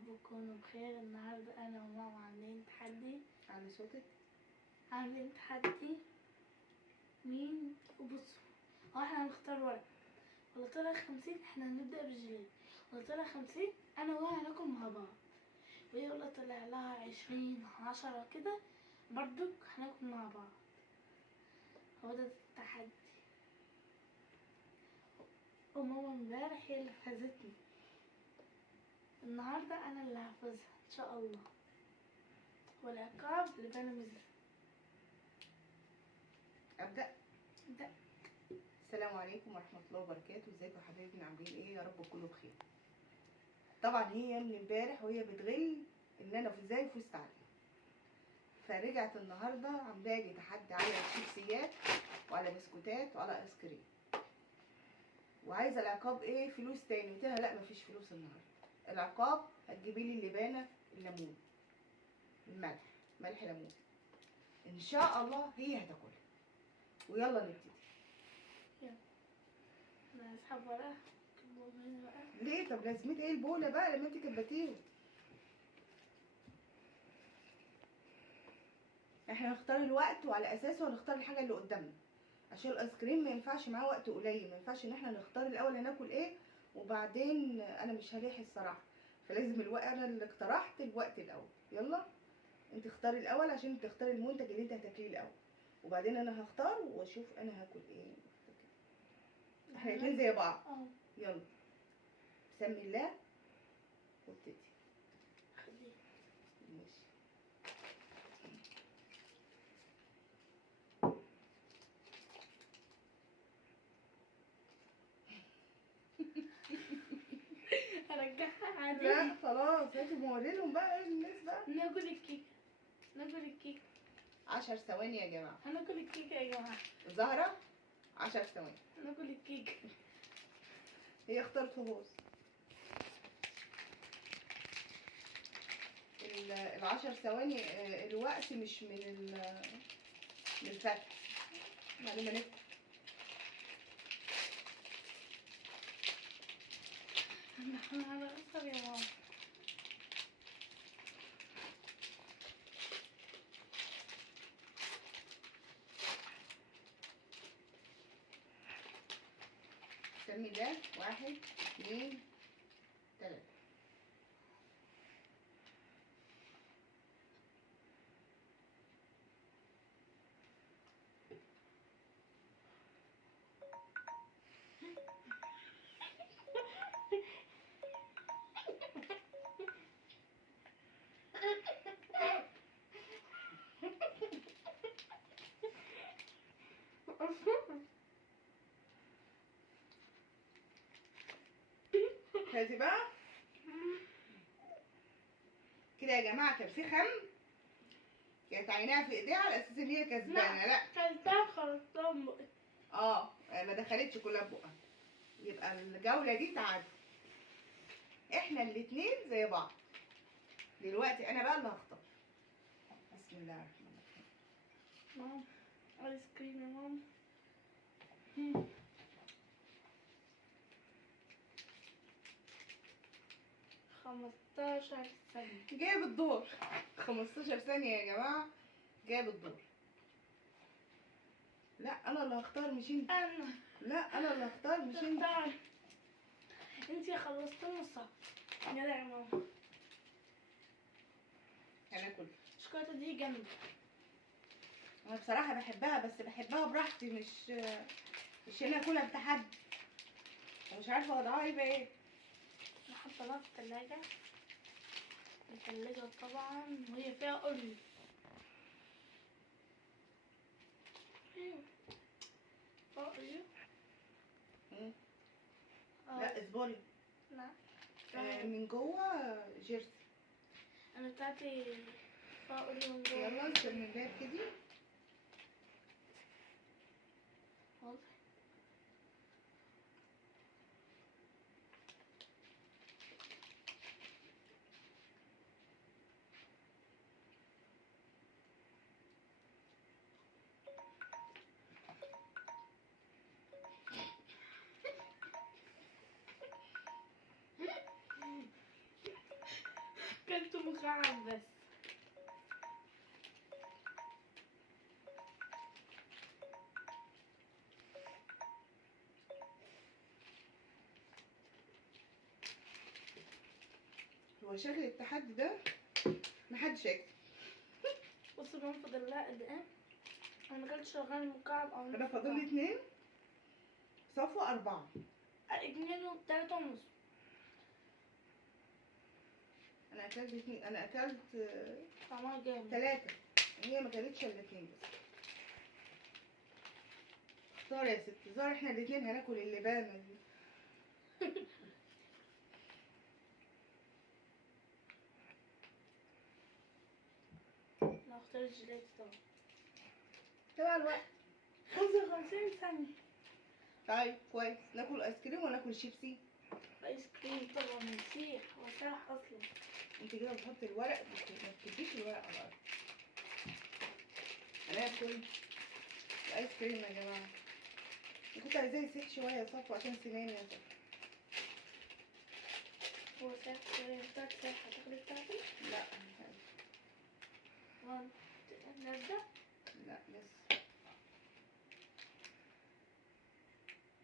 رب تكونوا بخير. النهارده انا وماما عاملين تحدي. على صوتك. عاملين تحدي مين. وبصوا، هو احنا هنختار ورق، ولا طلع 50 احنا هنبدأ بالجلاد، ولا طلع 50 انا وهي هناكل مع بعض، وهي ولا طلع لها 20 10 كده برضك هناكل مع بعض. هو ده التحدي. وماما امبارح هي اللي فازتني، النهارده انا اللي هفوزها ان شاء الله. والعقاب لبنمز. ابدا. ده السلام عليكم ورحمه الله وبركاته. ازيكم يا حبايبنا؟ عاملين ايه؟ يا رب تكونوا بخير. طبعا هي من امبارح وهي بتغل ان انا ازاي فزت عليها، فرجعت النهارده عامله لي تحدي على الشيبسيات وعلى بسكوتات وعلى ايس كريم، وعايزه العقاب ايه؟ فلوس تاني. قلت لها لا مفيش فلوس النهارده. العقاب هتجيبي لي اللبانه الليمون، الملح، ملح ليمون ان شاء الله هي هتاكلها. ويلا نبتدي. انا هسحب ورقه هنا بقى. ليه؟ طب لازمتها ايه البوله بقى لما انت كبتيهم؟ احنا هنختار الوقت وعلى اساسه هنختار الحاجه اللي قدامنا، عشان الايس كريم ما ينفعش معاه وقت قليل. ما ينفعش ان احنا نختار الاول هناكل ايه وبعدين انا مش هريح الصراحه، فلازم الوقت. انا اللي اقترحت الوقت الاول. يلا انت اختاري الاول عشان تختاري المنتج اللي انت هتاكليه الاول، وبعدين انا هختار واشوف انا هاكل ايه. احنا الاتنين زي بعض. يلا بسم الله وابتدي. خليه. ماشي. هرجعها عادي. لا خلاص، هاتوا موريلهم بقى الناس بقى. ناكل الكيكه، ناكل الكيكه. 10 ثواني يا جماعه. هناكل الكيكه يا جماعه. زهره 10 ثواني. ناكل الكيكه. هي اختارت هوز. ال10 ثواني الوقت مش من الفتح. بعد ما نفتح انا هنخسر يا ماما. سمي ده 1 2 3. هاتي بقى كده يا جماعه. كان في خم كانت عينيها في ايديها على اساس ان هي كسبانه. لا كلتها خلطتها بقى. ما دخلتش كلها في بقها. يبقى الجوله دي تعادل، احنا الاتنين زي بعض. دلوقتي انا بقى اللي هختار. بسم الله الرحمن الرحيم. ماما ايس كريم يا ماما. 15 ثانية. جايب الدور. 15 ثانية يا جماعة. جايب الدور. لا انا اللي هختار مش انت. لا انا اللي هختار مش انت. انتي خلصتي نصها. يلا يا ماما. انا كل الشوكولاتة دي جنب. انا بصراحة بحبها، بس بحبها براحتي، مش انا اكلها بتحدي. ومش عارفة وضعها يبقى ايه. نحط لها في التلاجة. التلاجة طبعا وهي فيها اوريو. اوريو. لا اصبري. لا من جوه جيرسي. انا بتاعتي فيها اوريو من جوه. يلا نسمي الباب كده. كلت مكعب بس. هو شكل التحدي ده محدش يكسب. بصوا بقى فاضل لها قد ايه. انا ما كنتش شغال مكعب او انا فاضل لي 2 صفوة 4. 2 و3 ونص. انا اكلت 2. انا اكلت طعمها جامد. 3. هي ما كانتش الا 2 بس. اختار يا ست زار، احنا الاتنين هناكل اللبانة دي. انا اختار الجيلاتي طبعا. تبع الوقت. 55 ثانية. طيب كويس، ناكل ايس كريم وناكل شيبسي. ايس كريم طبعا مسيح، هو ساح اصلا. انت كده بتحطي الورق، ما بتديش الورق على الارض. هناكل الايس كريم يا جماعه. انا كنت عايزاه يسيح شويه يا صفوة عشان سناني يا صفوة. هو ساح شوية بتاعت ساح. هتاخدي بتاعتي؟ لا نبدأ؟ لا لسه.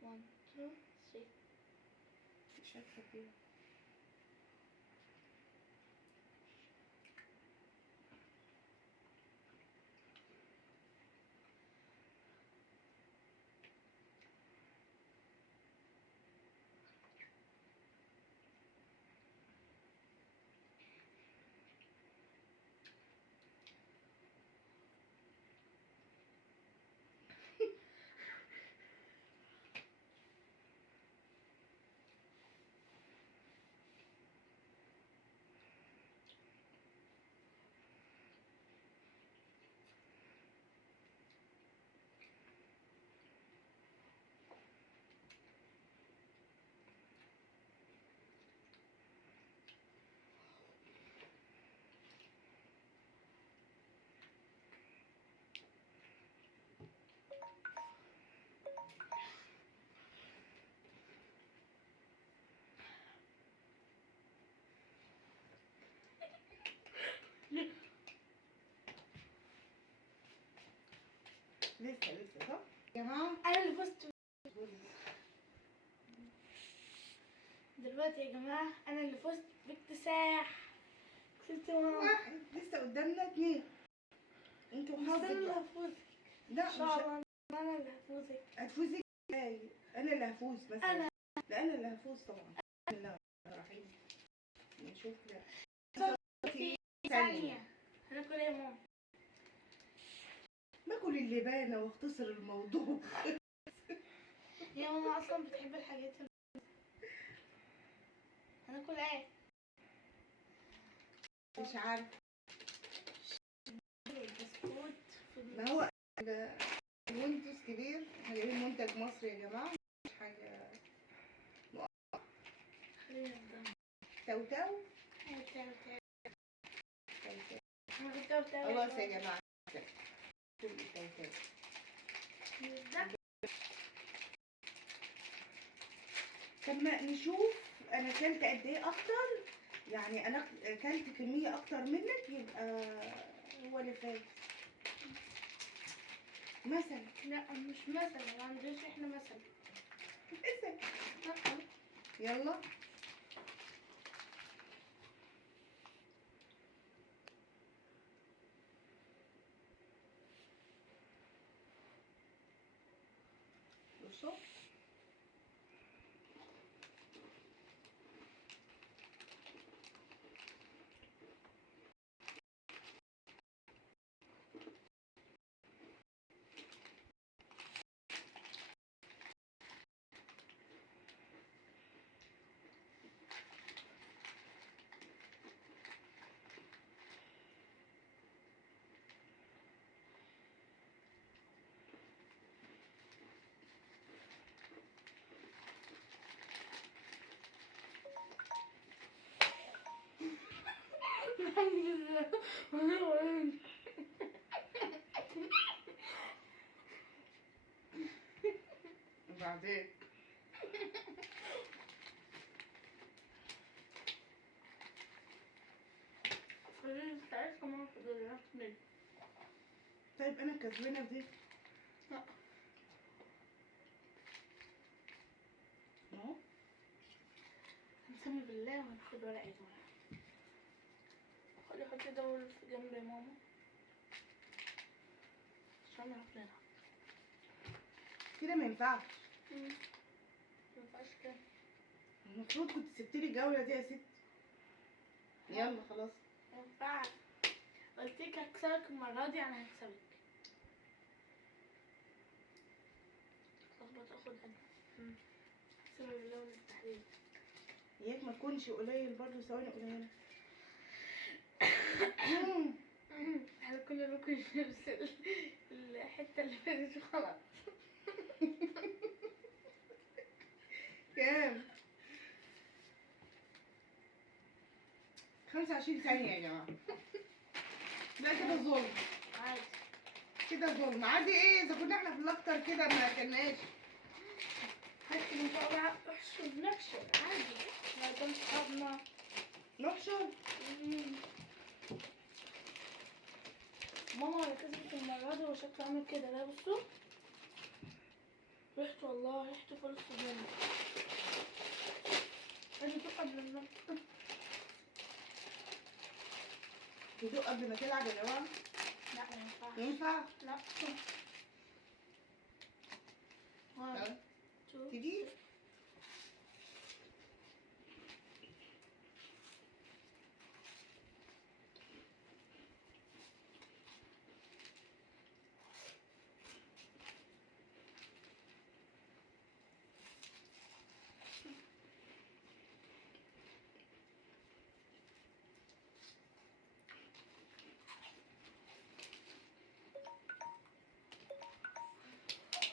1 2 3. مش هكسب فيها. لسه صح يا جماعه. انا اللي فزت دلوقتي يا جماعة. انا اللي فزت باكتساح. كسبت 1. لسه قدامنا 2. انتوا انا حظك اللي بقى. هفوز لا ان شاء الله. انا اللي هفوزك. هتفوزي ازاي؟ انا اللي هفوز مثلا. انا لا انا اللي هفوز طبعا. بسم الله الرحمن الرحيم. نشوف. لا في ثانية. هناكل ايه يا ماما؟ باكل اللبانه واختصر الموضوع. يا ماما اصلا بتحب الحاجات هناكل ايه؟ مش عارف. البسكوت في ما هو المنتج كبير. احنا جايبين منتج مصري يا جماعه، مش حاجه. خلينا نبدأ. توتو. خلاص يا جماعه كل التوتو. طب ما نشوف انا اكلت قد ايه اكتر. يعني انا اكلت كميه اكتر منك، يبقى هو اللي فاز مثلا. لا مش مثلا، ما عندناش احنا مثلا. يلا بصوا. وبعدين لله. طيب انا كسبانه في دي. لا. اهو. هنسمي بالله وهناخد ورقة ورقة. خلي حطي دول في جنب يا ماما عشان نعرف نلعب. كده ما ينفعش. مينفعش كده. المفروض كنت سبتلي الجوله دي يا ست. يلا خلاص. مينفعش. قلتلك هكسبك المرة دي، أنا هكسبك. لخبط اخد أنا. هنسمي بالله ونستحيل. اياك ما تكونش قليل برضه، ثواني قليله. احنا كنا باكل نفس الحتة اللي فاتت خلاص. كام؟ 25 ثانية يا جماعة. لا كده ظلم. عادي. كده ظلم. عادي ايه؟ اذا كنا احنا في الاكتر كده ما اكلناش. هات من طبعا احشر نحشر عادي. ما دام صحابنا. نحشر. ماما اللي كسبت المرة دي وشكله عامل كده. لا بصوا ريحته، والله ريحته فل الصدمة. لازم تدوق قبل ما تدوق قبل ما تلعب يا جماعة؟ لا ما ينفعش. ينفع؟ لا. يلا. 2 تيجي؟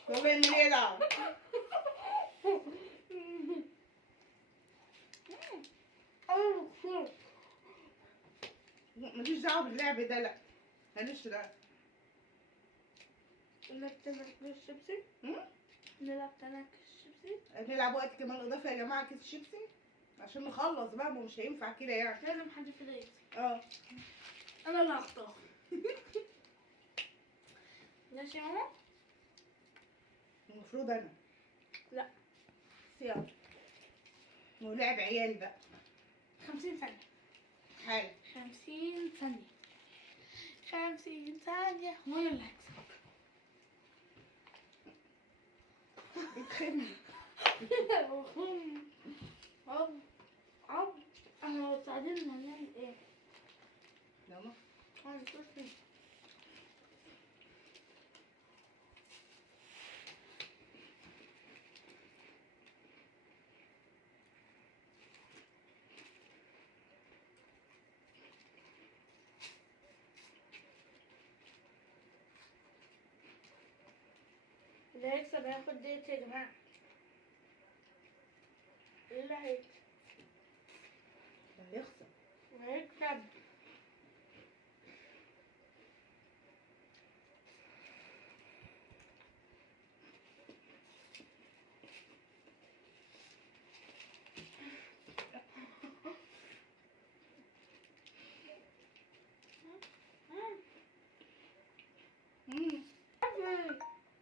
هو بيعمل ايه ده؟ ماليش دعوة باللعب ده، لا ماليش دعوة. نلعب تنك الشيبسي. نلعب تنك الشيبسي. نلعب وقت كمان اضافي يا جماعة كيس شيبسي عشان نخلص بقى، ما مش هينفع كده يعني. لازم حد في ده يكسب. اه انا اللي هختار. ماشي يا ماما. المفروض انا. لا. يلا. هو لعب عيال بقى. 50 ثانية. حاجة 50 ثانية. 50 ثانية وانا اللي هكسب. بتخمي. عب انا لو اتعادلنا هنعمل ايه؟ يلا. هنشوف ايه. اللي هيكسب هياخد ديت يا جماعة. اللي هيكسب هيخسر. وهيكسب.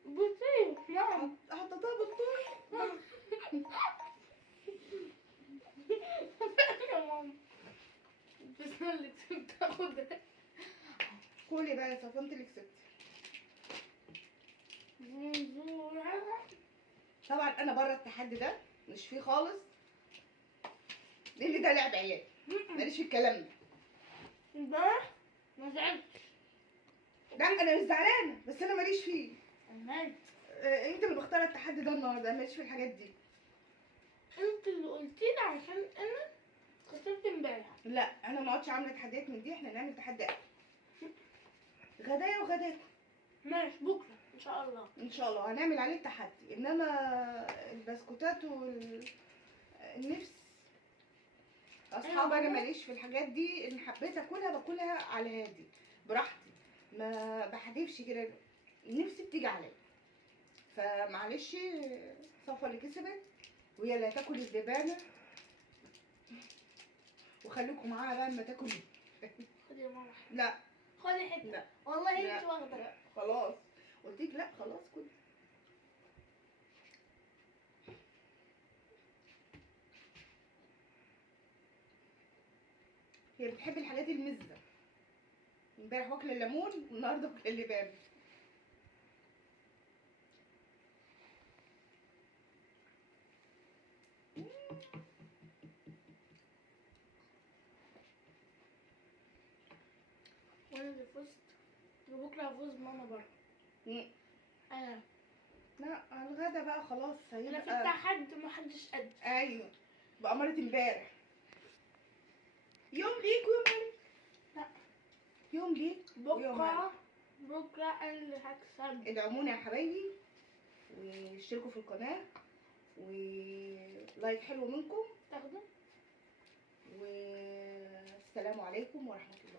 بطيء نعم. حطيتها بالطول. يا ماما بس انا اللي كسبت اخدها. كولي بقى يا صفا، انت اللي كسبتي. طبعا انا بره التحدي ده، مش فيه خالص لان ده لعب عيال، ماليش في الكلام ده. امبارح ما زعلتش. لا انا مش زعلانه، بس انا ماليش فيه. عملت. انت اللي مختاره التحدي ده النهارده، انا ماليش في الحاجات دي. انت اللي قلتيلي عشان انا خسرت امبارح. لا انا ما اقعدش عامله تحديات من دي، احنا نعمل تحدي اكل. غدايا وغداكم ماشي بكره ان شاء الله. ان شاء الله هنعمل عليه التحدي، انما البسكوتات والنفس اصحاب انا ماليش في الحاجات دي. ان حبيت اكلها باكلها على هادي براحتي، ما بحدفش كده، نفسي بتيجي عليا. فمعلش صفا اللي كسبت وهي اللي هتاكل الدبانه، وخليكم معاها بقى اما تاكل. خد يا ماما. لا خدي حته. لا والله لا انت واخده. لا خلاص، قلت لك لا خلاص كل. هي بتحب الحاجات المزه. امبارح واكله الليمون والنهارده واكله اللبان. وانا اللي فزت، وبكره هفوز ماما برضه. مم. انا لا على الغدا بقى خلاص انا في هيبقى. التحدي محدش قد. ايوه بأمارة امبارح. يوم ليك ويوم عليك. لا يوم ليك ويوم عليك. بكره انا اللي هكسب. ادعموني يا حبايبي واشتركوا في القناة ولايك حلو منكم، تاخده. والسلام عليكم ورحمة الله.